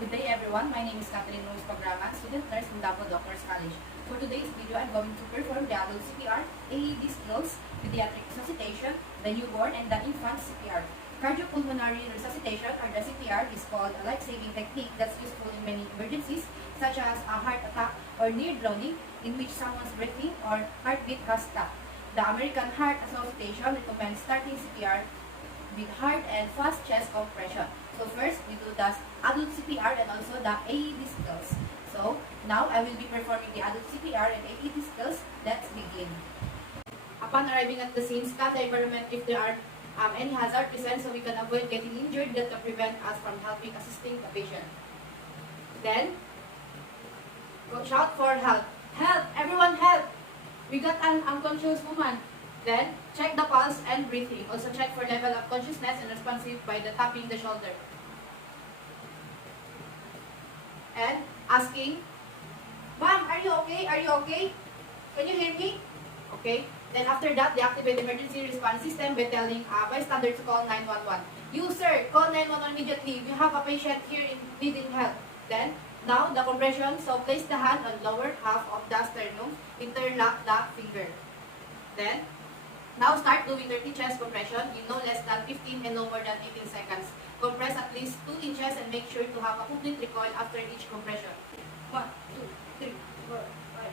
Good day everyone, my name is Catherine Rose Pagrama, student nurse from Davao Doctors College. For today's video, I'm going to perform the adult CPR, AED skills, pediatric resuscitation, the newborn, and the infant CPR. Cardiopulmonary resuscitation, or the CPR, is called a life-saving technique that's useful in many emergencies, such as a heart attack or near drowning, in which someone's breathing or heartbeat has stopped. The American Heart Association recommends starting CPR with hard and fast chest compression. So first, we do the adult CPR and also the AED skills. So now I will be performing the adult CPR and AED skills. Let's begin. Upon arriving at the scene, scan the environment if there are any hazard present so we can avoid getting injured that can prevent us from assisting the patient. Then, go shout for help. Help! Everyone help! We got an unconscious woman. Then, check the pulse and breathing. Also check for level of consciousness and responsive by the tapping the shoulder. And asking, Ma'am, are you okay? Are you okay? Can you hear me? Okay. Then after that, deactivate the emergency response system by telling bystander to call 911. You, sir, call 911 immediately. We have a patient here needing help. Then, now the compression. So place the hand on lower half of the sternum. Interlock the finger. Then, now start doing 30 chest compression in no less than 15 and no more than 18 seconds. Compress at least 2 inches and make sure to have a complete recoil after each compression. 1, 2, 3, 4, 5,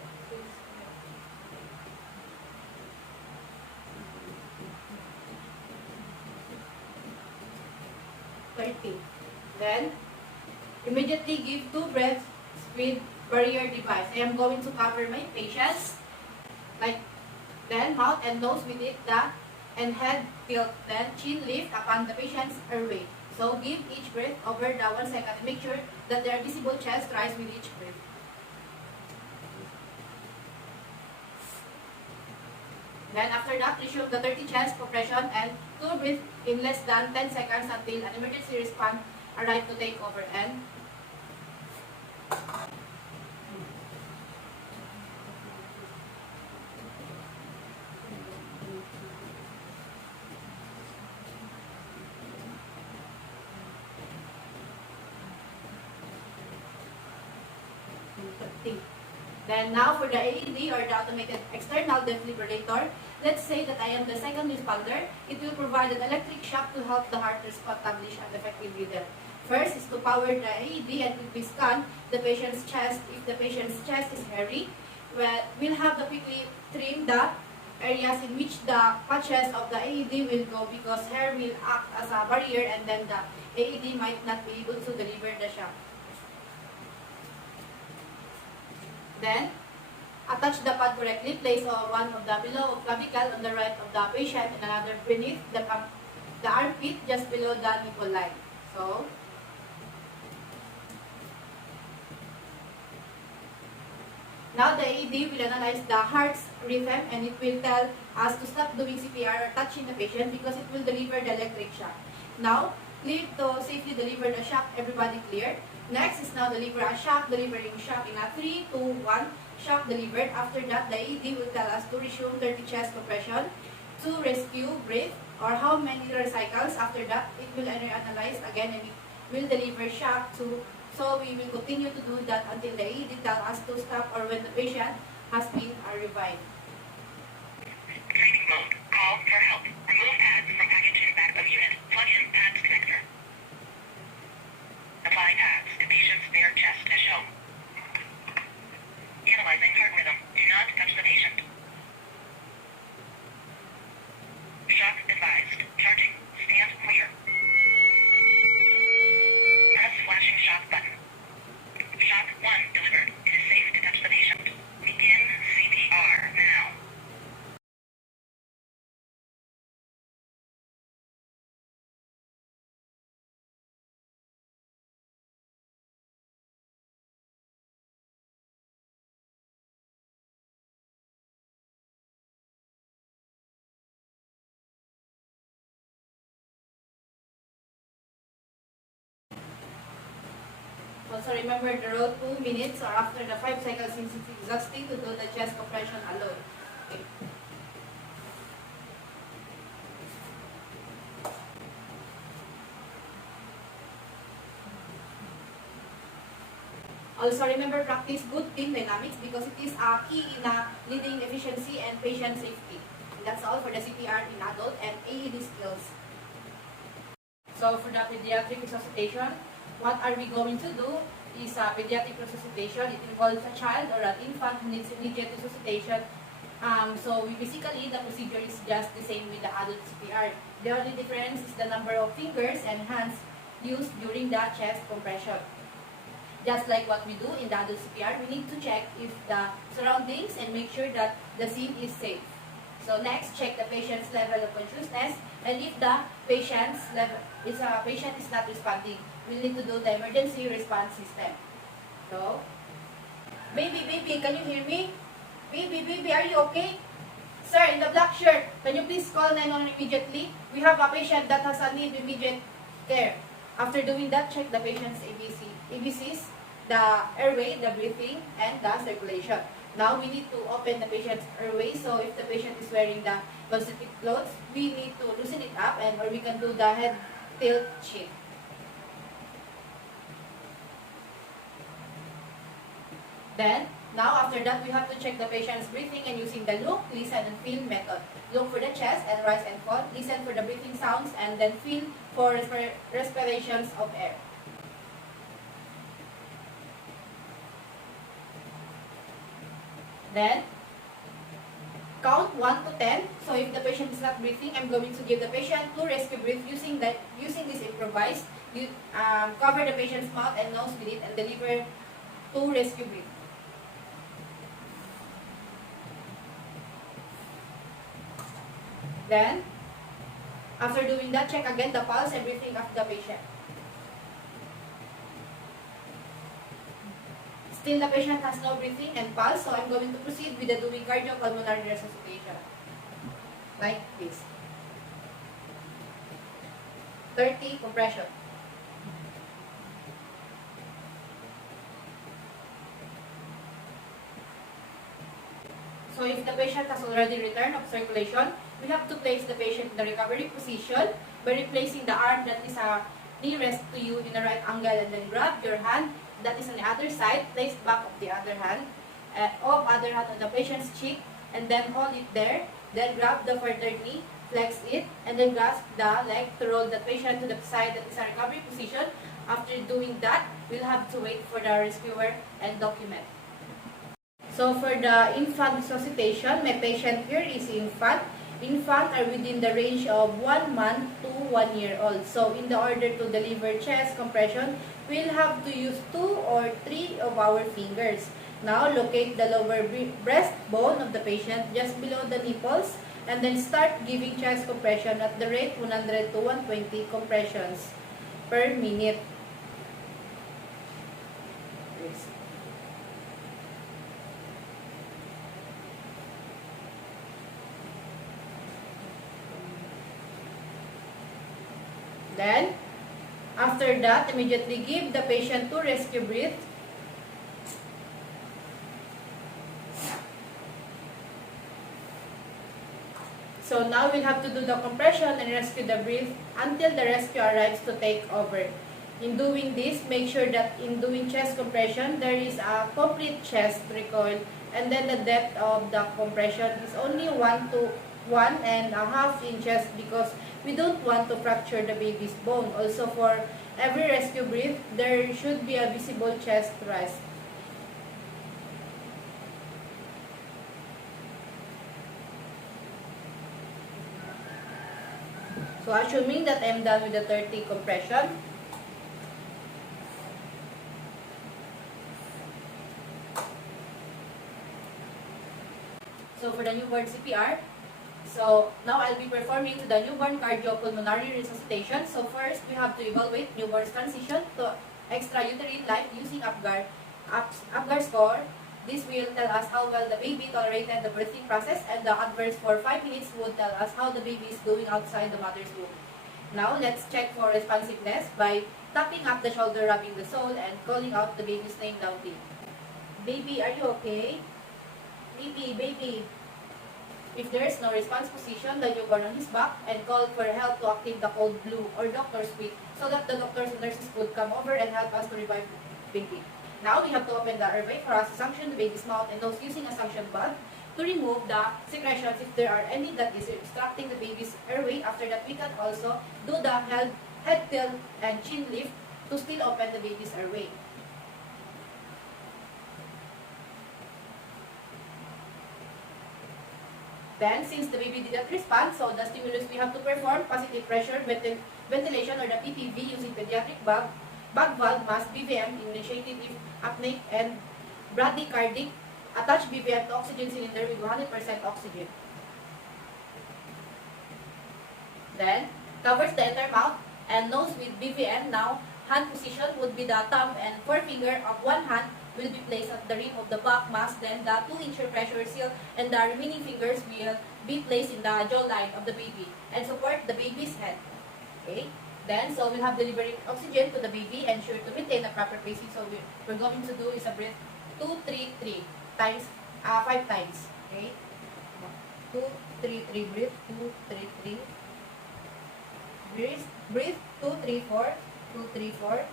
6, 30. Then, immediately give 2 breaths with barrier device. I am going to cover my patients. Then mouth and nose with it, and head tilt, then chin lift upon the patient's airway. So give each breath over the 1 second and make sure that there are visible chest rise with each breath. Then after that, resume the 30 chest compression and 2 breath in less than 10 seconds until an emergency response arrives to take over. And 30. Then now for the AED or the automated external defibrillator, let's say that I am the second responder. It will provide an electric shock to help the heart establish an effective rhythm. First is to power the AED and it will scan the patient's chest. If the patient's chest is hairy, we'll have to quickly trim the areas in which the patches of the AED will go because hair will act as a barrier and then the AED might not be able to deliver the shock. Then, attach the pad correctly. Place one of the below of clavicle on the right of the patient and another beneath the armpit just below the nipple line. So, now the AED will analyze the heart's rhythm and it will tell us to stop doing CPR or touching the patient because it will deliver the electric shock. Now, clear to safely deliver the shock. Everybody clear. Next is now deliver a shock, delivering shock in a 3, 2, 1, shock delivered. After that, the AED will tell us to resume 30 chest compression, to rescue, breathe, or how many cycles. After that, it will analyze again and it will deliver shock to. So we will continue to do that until the AED tells us to stop or when the patient has been revived. Training mode. Call for help. Remove pads from package in back of unit. Plug in pads connector. Apply pads to patient's bare chest as shown. Analyzing heart rhythm. Do not touch the patient. Shock advised. Charging. Stand clear. Press flashing shock button. Shock 1 delivered. It is safe to touch the patient. Begin CPR now. Also remember the row 2 minutes or after the 5 cycles since it's exhausting to do the chest compression alone. Okay. Also, remember, practice good team dynamics because it is a key in leading efficiency and patient safety. And that's all for the CPR in adult and AED skills. So for the pediatric resuscitation, what are we going to do is pediatric resuscitation. It involves a child or an infant who needs immediate resuscitation. So basically, the procedure is just the same with the adult CPR. The only difference is the number of fingers and hands used during the chest compression. Just like what we do in the adult CPR, we need to check if the surroundings and make sure that the scene is safe. So next, check the patient's level of consciousness, and if the patient is not responding, we need to do the emergency response system. So, baby, can you hear me? Baby, are you okay? Sir, in the black shirt, can you please call 911 immediately? We have a patient that has a need immediate care. After doing that, check the patient's ABCs, the airway, the breathing, and the circulation. Now, we need to open the patient's airway. So, if the patient is wearing the constricted clothes, we need to loosen it up, or we can do the head tilt shift. Then, now after that, we have to check the patient's breathing and using the look, listen, and feel method. Look for the chest and rise and fall. Listen for the breathing sounds and then feel for respirations of air. Then, count 1 to 10. So if the patient is not breathing, I'm going to give the patient 2 rescue breaths using this improvised. Cover the patient's mouth and nose with it and deliver 2 rescue breaths. Then, after doing that, check again the pulse and breathing of the patient. Still, the patient has no breathing and pulse, so I'm going to proceed with the doing cardiopulmonary resuscitation. Like this. 30 compression. So if the patient has already returned of circulation, we have to place the patient in the recovery position by replacing the arm that is nearest to you in the right angle, and then grab your hand that is on the other side, place back of the other hand, other hand on the patient's cheek, and then hold it there. Then grab the further knee, flex it, and then grasp the leg to roll the patient to the side that is a recovery position. After doing that, we'll have to wait for the rescuer and document. So for the infant resuscitation, my patient here is infant. Infant are within the range of 1 month to 1 year old. So in the order to deliver chest compression, we'll have to use 2 or 3 of our fingers. Now locate the lower breastbone of the patient just below the nipples, and then start giving chest compression at the rate 100 to 120 compressions per minute. Then, after that, immediately give the patient 2 rescue breaths. So now we'll have to do the compression and rescue the breath until the rescue arrives to take over. In doing this, make sure that in doing chest compression, there is a complete chest recoil, and then the depth of the compression is only 1 to 1.5 inches because we don't want to fracture the baby's bone. Also, for every rescue breath, there should be a visible chest rest. So, assuming that I'm done with the 30 compression, so for the newborn CPR, so now I'll be performing the newborn cardiopulmonary resuscitation. So first, we have to evaluate newborn's transition to extrauterine life using Apgar score. This will tell us how well the baby tolerated the birthing process, and the adverse for 5 minutes would tell us how the baby is doing outside the mother's womb. Now, let's check for responsiveness by tapping up the shoulder, rubbing the sole, and calling out the baby's name loudly. Baby, are you okay? Baby. If there is no response, position the newborn on his back and call for help to activate the cold blue or doctor's suite so that the doctors and nurses could come over and help us to revive baby. Now, we have to open the airway for us to suction the baby's mouth and nose using a suction valve to remove the secretions if there are any that is obstructing the baby's airway. After that, we can also do the head tilt and chin lift to still open the baby's airway. Then, since the baby didn't respond, so the stimulus we have to perform, positive pressure ventilation or the PPV using pediatric bag valve mask BVM initiated if apneic and bradycardic. Attach BVM to oxygen cylinder with 100% oxygen. Then, covers the entire mouth and nose with BVM. Now, hand position would be the thumb and forefinger of one hand will be placed at the rim of the back mask. Then, the 2-inch pressure seal and the remaining fingers will be placed in the jawline of the baby and support the baby's head. Okay? Then, so we'll have delivering oxygen to the baby, ensure to maintain a proper pacing. So, we're going to do is a breath 2-3-3 times, 5 times. Okay? 2-3-3 breathe, 2-3-3. Breathe 2-3-4, 2-3-4.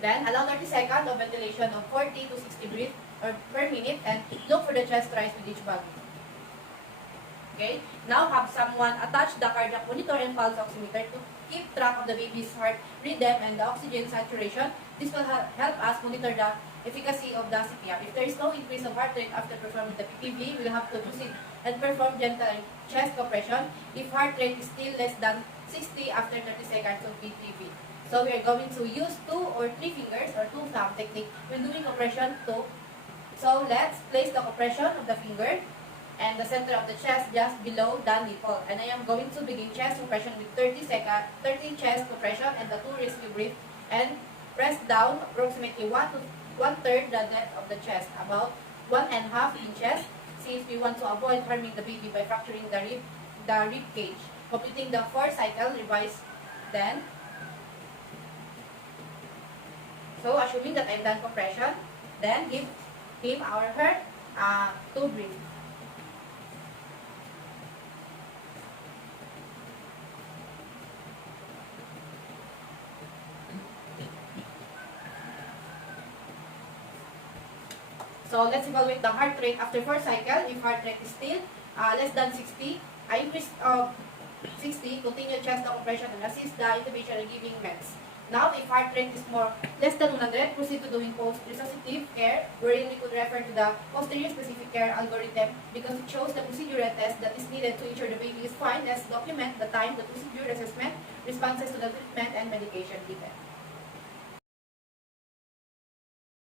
Then, allow 30 seconds of ventilation of 40 to 60 breaths per minute and look for the chest rise with each bag. Okay? Now, have someone attach the cardiac monitor and pulse oximeter to keep track of the baby's heart rhythm and the oxygen saturation. This will help us monitor the efficacy of the CPR. If there is no increase of heart rate after performing the PPV, we'll have to proceed and perform gentle chest compression. If heart rate is still less than 60 after 30 seconds of PPV. So we are going to use 2 or 3 fingers or 2 thumb technique when doing compression too. So let's place the compression of the finger and the center of the chest just below the nipple. And I am going to begin chest compression with 30 chest compression and the 2 rescue breath and press down approximately 1/3 the depth of the chest, about 1.5 inches, since we want to avoid harming the baby by fracturing the rib cage. Completing the 4 cycle, revise then. So assuming that I've done compression, then give him or her 2 breaths. So let's evaluate the heart rate after 4 cycles. If heart rate is still less than 60, increase of 60, continue chest compression and assist the intubation and giving meds. Now, if heart rate is less than 100, proceed to doing post-resuscitative care, wherein we could refer to the posterior specific care algorithm because it shows the procedural test that is needed to ensure the baby is fine. Let's document the time, the procedure assessment, responses to the treatment, and medication given.